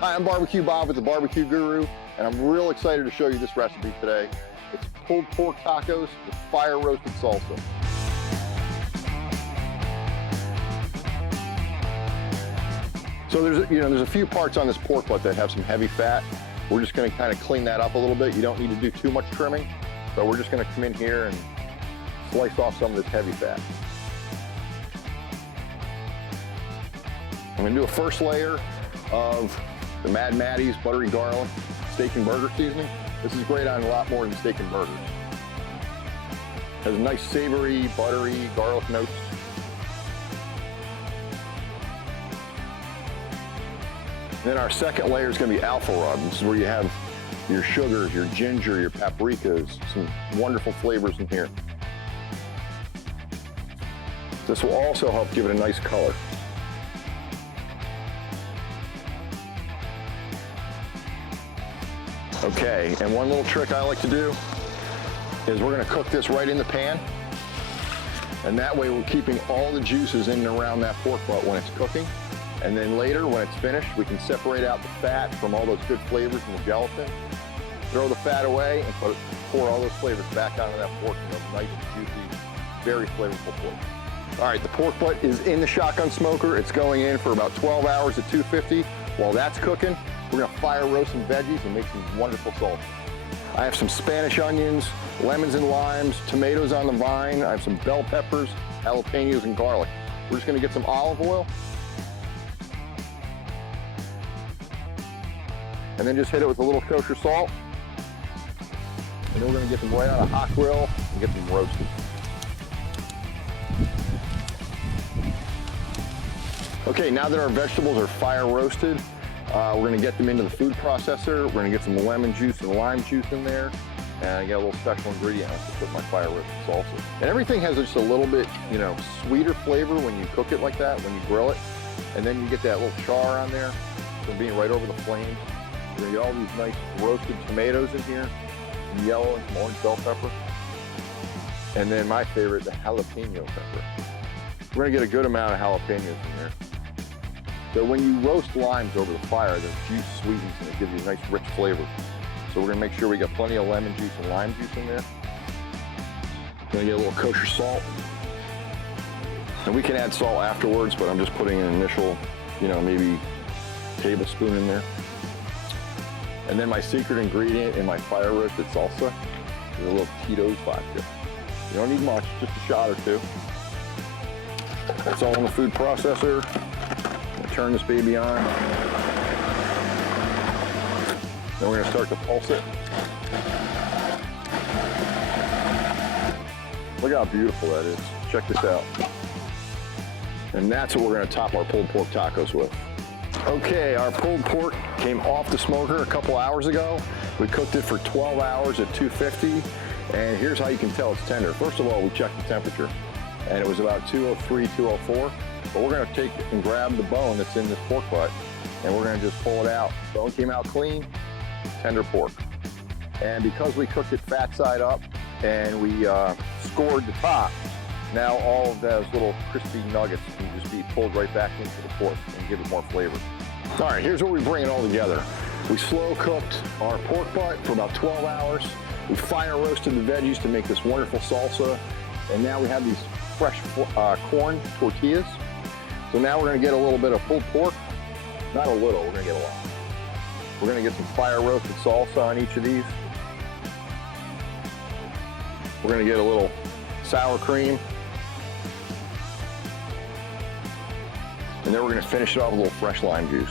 Hi, I'm BBQ Bob with the BBQ Guru, and I'm real excited to show you this recipe today. It's pulled pork tacos with fire roasted salsa. So there's a few parts on this pork butt that have some heavy fat. We're just going to kind of clean that up a little bit. You don't need to do too much trimming, so we're just going to come in here and slice off some of this heavy fat. I'm going to do a first layer of the Mad Maddie's buttery garlic steak and burger seasoning. This is great on a lot more than steak and burgers. Has a nice savory, buttery garlic notes. Then our second layer is going to be alpha rub. This is where you have your sugars, your ginger, your paprikas, some wonderful flavors in here. This will also help give it a nice color. Okay, and one little trick I like to do is we're going to cook this right in the pan, and that way we're keeping all the juices in and around that pork butt when it's cooking, and then later when it's finished we can separate out the fat from all those good flavors in the gelatin, throw the fat away, and pour all those flavors back onto that pork and those nice, juicy, very flavorful pork. All right, the pork butt is in the shotgun smoker. It's going in for about 12 hours at 250. While that's cooking, we're gonna fire roast some veggies and make some wonderful salsa. I have some Spanish onions, lemons and limes, tomatoes on the vine. I have some bell peppers, jalapenos, and garlic. We're just gonna get some olive oil and then just hit it with a little kosher salt. And then we're gonna get them right on a hot grill and get them roasted. Okay, now that our vegetables are fire roasted, we're going to get them into the food processor. We're going to get some lemon juice and lime juice in there, and I get a little special ingredient to put my fire roasted salsa. And everything has just a little bit, sweeter flavor when you cook it like that, when you grill it. And then you get that little char on there from being right over the flame. We're going to get all these nice roasted tomatoes in here, some yellow and some orange bell pepper. And then my favorite, the jalapeno pepper. We're going to get a good amount of jalapenos in there. So when you roast limes over the fire, the juice sweetens and it gives you a nice rich flavor. So we're gonna make sure we got plenty of lemon juice and lime juice in there. Gonna get a little kosher salt. And we can add salt afterwards, but I'm just putting an initial, maybe tablespoon in there. And then my secret ingredient in my fire roasted salsa is a little Tito's vodka. You don't need much, just a shot or two. That's all in the food processor. Turn this baby on. Then we're going to start to pulse it. Look how beautiful that is. Check this out. And that's what we're going to top our pulled pork tacos with. Okay, our pulled pork came off the smoker a couple hours ago. We cooked it for 12 hours at 250. And here's how you can tell it's tender. First of all, we checked the temperature, and it was about 203, 204. But we're going to take and grab the bone that's in this pork butt, and we're going to just pull it out. Bone came out clean, tender pork. And because we cooked it fat side up and we scored the top, now all of those little crispy nuggets can just be pulled right back into the pork and give it more flavor. All right, here's where we bring it all together. We slow cooked our pork butt for about 12 hours. We fire roasted the veggies to make this wonderful salsa. And now we have these fresh corn tortillas. So now we're going to get a little bit of pulled pork. Not a little, we're going to get a lot. We're going to get some fire roasted salsa on each of these. We're going to get a little sour cream. And then we're going to finish it off with a little fresh lime juice.